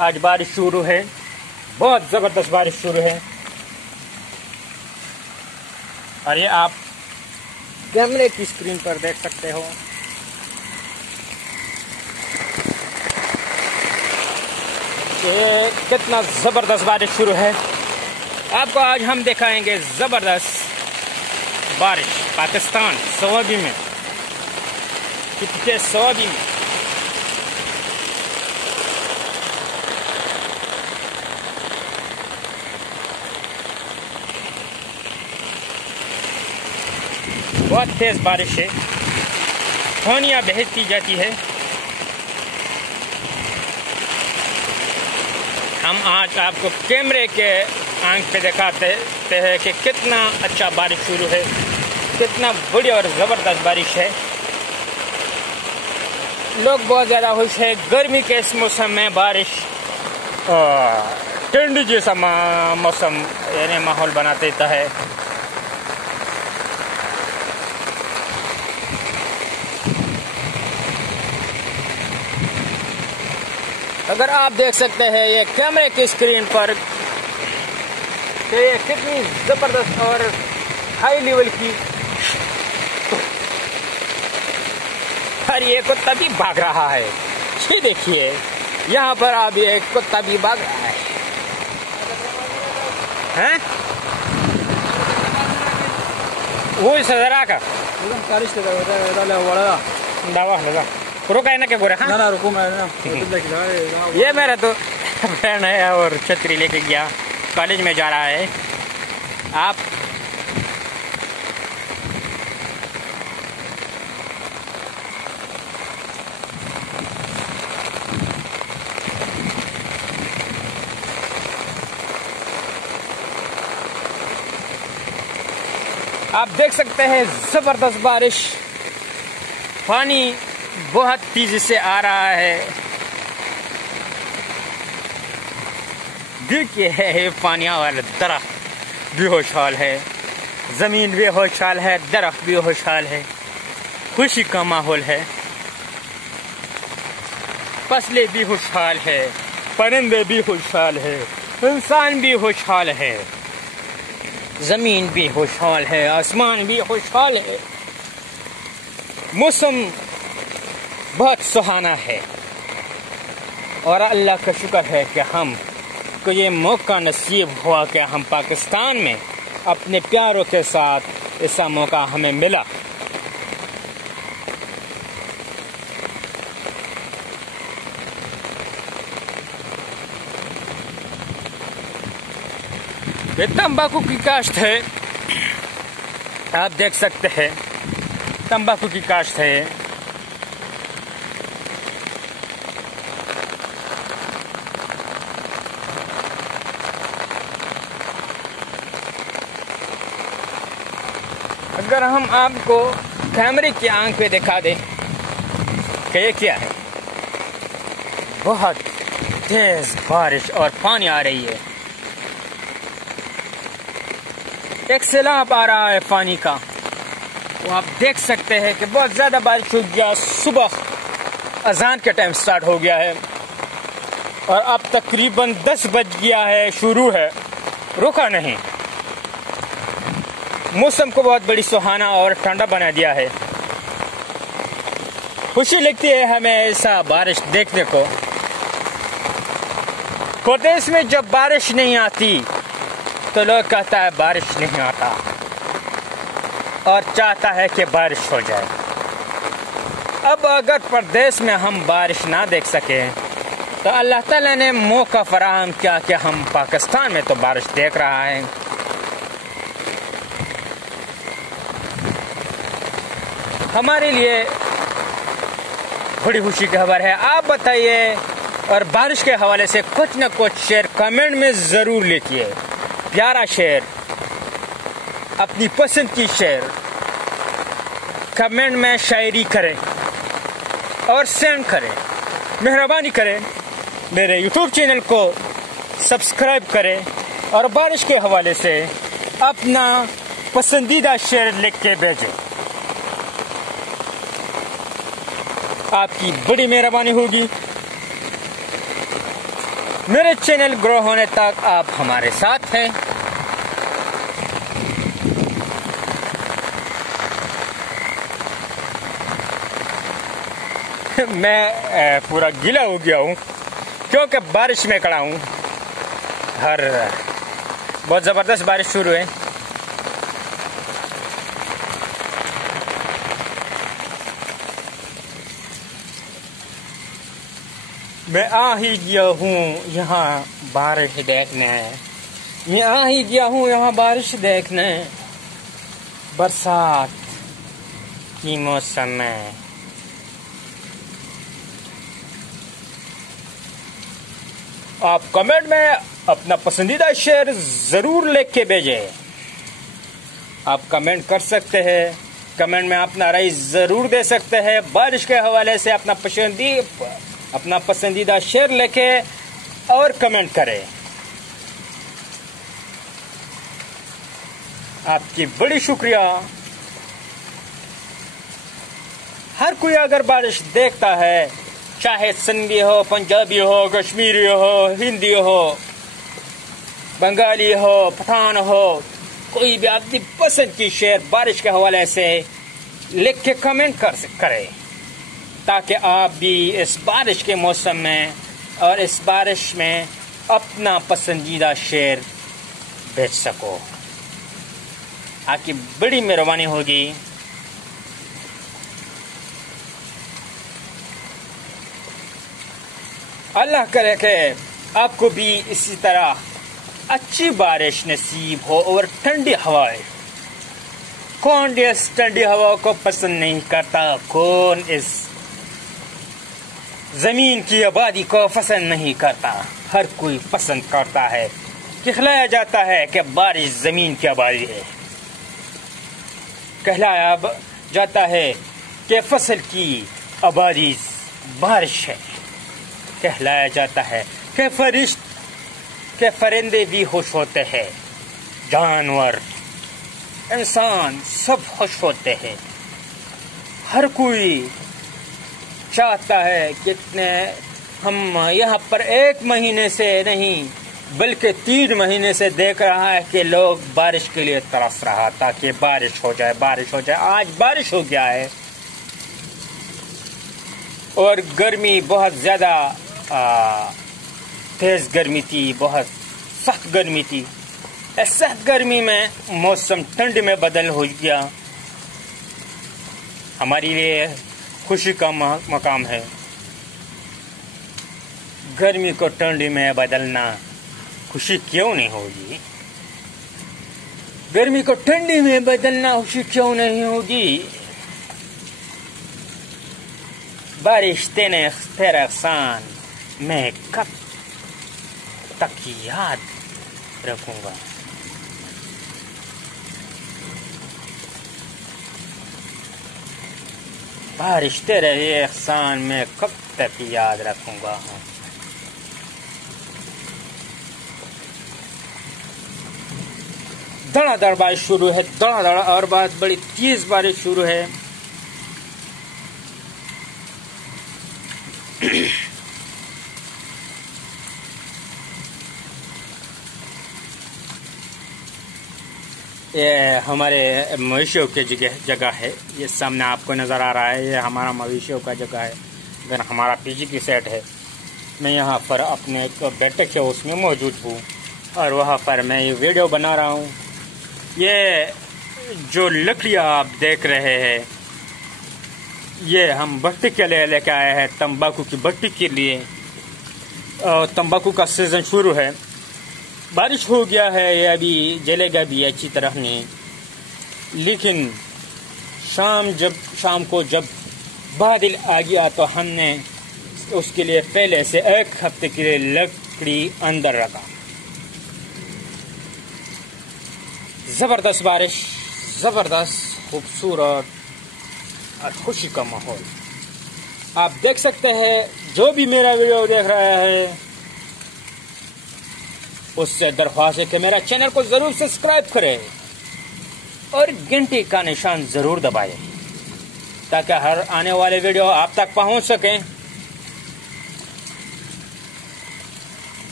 आज बारिश शुरू है, बहुत ज़बरदस्त बारिश शुरू है। और ये आप कैमरे की स्क्रीन पर देख सकते हो। ये कितना ज़बरदस्त बारिश शुरू है। आपको आज हम दिखाएंगे ज़बरदस्त बारिश पाकिस्तान सवाबी में, कितने सवाबी में। बहुत तेज बारिश है, पानियाँ बहती जाती है। हम आज आपको कैमरे के आंख पे दिखाते हैं कि कितना अच्छा बारिश शुरू है, कितना बड़ी और ज़बरदस्त बारिश है। लोग बहुत ज़्यादा खुश है। गर्मी के इस मौसम में बारिश ठंडी जैसा मौसम यानी माहौल बना देता है। अगर आप देख सकते हैं ये कैमरे की स्क्रीन पर कि ये कितनी ज़बरदस्त और हाई लेवल की। और ये कुत्ता भी भाग रहा है, ये देखिए यहाँ पर अब ये कुत्ता भी भाग रहा है। हैं? वो सजरा का दावा लगा रुका है ना क्या गोरा? हाँ ना रुको मैं ना। ये मेरा तो फ्रेंड है और छतरी लेके गया, कॉलेज में जा रहा है। आप देख सकते हैं ज़बरदस्त बारिश, पानी बहुत तेजी से आ रहा है। देखिए पानी वाला दरख्त भी खुशहाल है, ज़मीन भी खुशहाल है, दरख्त भी खुशहाल है, खुशी का माहौल है। फसलें भी खुशहाल है, परिंदे भी खुशहाल है, इंसान भी खुशहाल है, ज़मीन भी खुशहाल है, आसमान भी खुशहाल है। मौसम बहुत सुहाना है और अल्लाह का शुक्र है कि हम को ये मौका नसीब हुआ कि हम पाकिस्तान में अपने प्यारों के साथ ऐसा मौका हमें मिला। ये तंबाकू की काश्त है, आप देख सकते हैं तंबाकू की काश्त है। अगर हम आपको कैमरे की आंख पे दिखा दें कि ये क्या है, बहुत तेज बारिश और पानी आ रही है, एक सैलाब आ रहा है पानी का। वो आप देख सकते हैं कि बहुत ज़्यादा बारिश हो गया। सुबह अजान के टाइम स्टार्ट हो गया है और अब तकरीबन 10 बज गया है, शुरू है, रुका नहीं। मौसम को बहुत बड़ी सुहाना और ठंडा बना दिया है। खुशी लगती है हमें ऐसा बारिश देखने को। प्रदेश में जब बारिश नहीं आती तो लोग कहता है बारिश नहीं आता और चाहता है कि बारिश हो जाए। अब अगर प्रदेश में हम बारिश ना देख सके तो अल्लाह ताला ने मौका फराहम किया कि हम पाकिस्तान में तो बारिश देख रहा है। हमारे लिए बड़ी खुशी की खबर है। आप बताइए और बारिश के हवाले से कुछ न कुछ शेयर कमेंट में ज़रूर लिखिए। प्यारा शेयर, अपनी पसंद की शेयर कमेंट में शायरी करें और सेंड करें। मेहरबानी करें मेरे YouTube चैनल को सब्सक्राइब करें और बारिश के हवाले से अपना पसंदीदा शेयर लिख के भेजें। आपकी बड़ी मेहरबानी होगी। मेरे चैनल ग्रो होने तक आप हमारे साथ हैं। मैं पूरा गीला हो गया हूँ क्योंकि बारिश में खड़ा हूँ। बहुत ज़बरदस्त बारिश शुरू है। मैं आ ही गया हूँ यहाँ बारिश देखने। मैं आ ही गया हूँ यहाँ बारिश देखने। बरसात की मौसम में आप कमेंट में अपना पसंदीदा शेर जरूर लिख के भेजें। आप कमेंट कर सकते हैं, कमेंट में अपना राय जरूर दे सकते हैं। बारिश के हवाले से अपना पसंदीदा शेर लिखे और कमेंट करें। आपकी बड़ी शुक्रिया। हर कोई अगर बारिश देखता है, चाहे सिंधी हो, पंजाबी हो, कश्मीरी हो, हिंदी हो, बंगाली हो, पठान हो, कोई भी अपनी पसंद की शेर बारिश के हवाले से लिख के कमेंट करें, ताकि आप भी इस बारिश के मौसम में और इस बारिश में अपना पसंदीदा शेर भेज सको। आपकी बड़ी मेहरबानी होगी। अल्लाह करे कि आपको भी इसी तरह अच्छी बारिश नसीब हो और ठंडी हवाएं। कौन इस ठंडी हवा को पसंद नहीं करता? कौन इस जमीन की आबादी को पसंद नहीं करता? हर कोई पसंद करता है। कहलाया जाता है कि बारिश जमीन की आबादी है। कहलाया जाता है कि फसल की आबादी बारिश है। कहलाया जाता है कि परिंदे भी खुश होते हैं, जानवर, इंसान सब खुश होते हैं। हर कोई चाहता है कितने हम यहाँ पर 1 महीने से नहीं बल्कि 3 महीने से देख रहा है कि लोग बारिश के लिए तरस रहा था कि बारिश हो जाए, बारिश हो जाए। आज बारिश हो गया है और गर्मी बहुत ज़्यादा तेज गर्मी थी, बहुत सख्त गर्मी थी। इस सख्त गर्मी में मौसम ठंड में बदल हो गया। हमारे लिए खुशी का मकाम है। गर्मी को ठंडी में बदलना खुशी क्यों नहीं होगी? गर्मी को ठंडी में बदलना खुशी क्यों नहीं होगी? बारिश तेरे एहसान मैं कब तक याद रखूंगा। बारिश तेरे एहसान में कब तक याद रखूंगा। धड़ाधड़ बारिश शुरू है, धड़ाधड़ और बड़ी तेज बारिश शुरू है। ये हमारे मवेशियों की जगह है। ये सामने आपको नज़र आ रहा है, ये हमारा मवेशियों का जगह है। इधर हमारा पीछे की साइड है। मैं यहाँ पर अपने एक बैठक है उसमें मौजूद हूँ और वहाँ पर मैं ये वीडियो बना रहा हूँ। ये जो लकड़ियाँ आप देख रहे हैं, ये हम भट्टी के लिए लेके आए हैं, तंबाकू की भट्टी के लिए। तंबाकू का सीज़न शुरू है, बारिश हो गया है, ये अभी जलेगा भी अच्छी तरह नहीं। लेकिन शाम को जब बादल आ गया तो हमने उसके लिए पहले से 1 हफ्ते के लिए लकड़ी अंदर रखा। जबरदस्त बारिश, जबरदस्त खूबसूरत और खुशी का माहौल आप देख सकते हैं। जो भी मेरा वीडियो देख रहा है उससे दरख्वास्त है कि मेरा चैनल को जरूर सब्सक्राइब करें और घंटी का निशान जरूर दबाएं ताकि हर आने वाले वीडियो आप तक पहुंच सकें।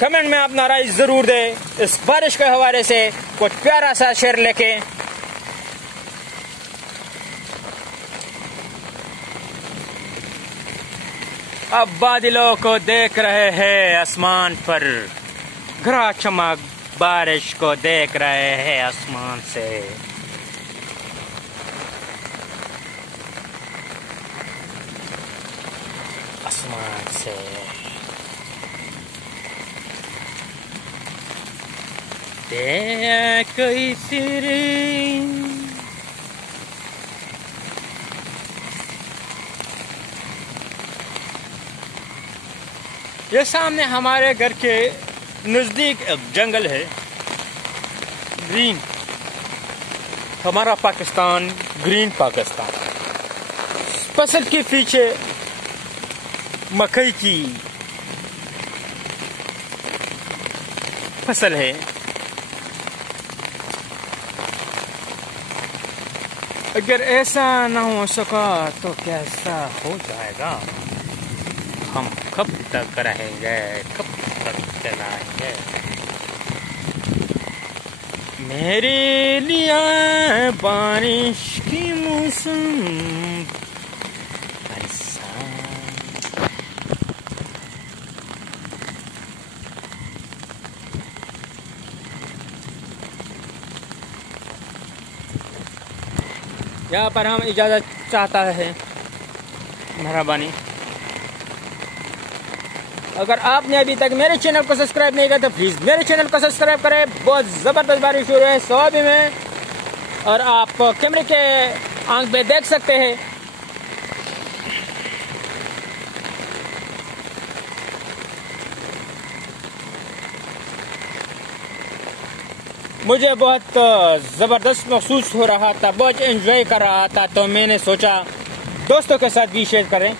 कमेंट में अपना राय जरूर दे। इस बारिश के हवाले से कुछ प्यारा सा शेर लेके। अब बादलों को देख रहे हैं आसमान पर, घरा चमक बारिश को देख रहे हैं आसमान से। आसमान से कोई सिरी ये सामने हमारे घर के नजदीक एक जंगल है, ग्रीन, हमारा पाकिस्तान, ग्रीन पाकिस्तान। फसल के पीछे मकई की फसल है। अगर ऐसा ना हो सका तो कैसा हो जाएगा? हम कब तक रहेंगे, कब तक चलाएंगे? मेरे लिए बारिश की मौसम यहाँ पर हम इजाज़त चाहता है, मेहरबानी। अगर आपने अभी तक मेरे चैनल को सब्सक्राइब नहीं किया तो प्लीज़ मेरे चैनल को सब्सक्राइब करें। बहुत ज़बरदस्त बारिश हो रही है सवाबी में, और आप कैमरे के आंख पे देख सकते हैं। मुझे बहुत ज़बरदस्त महसूस हो रहा था, बहुत एंजॉय कर रहा था, तो मैंने सोचा दोस्तों के साथ भी शेयर करें।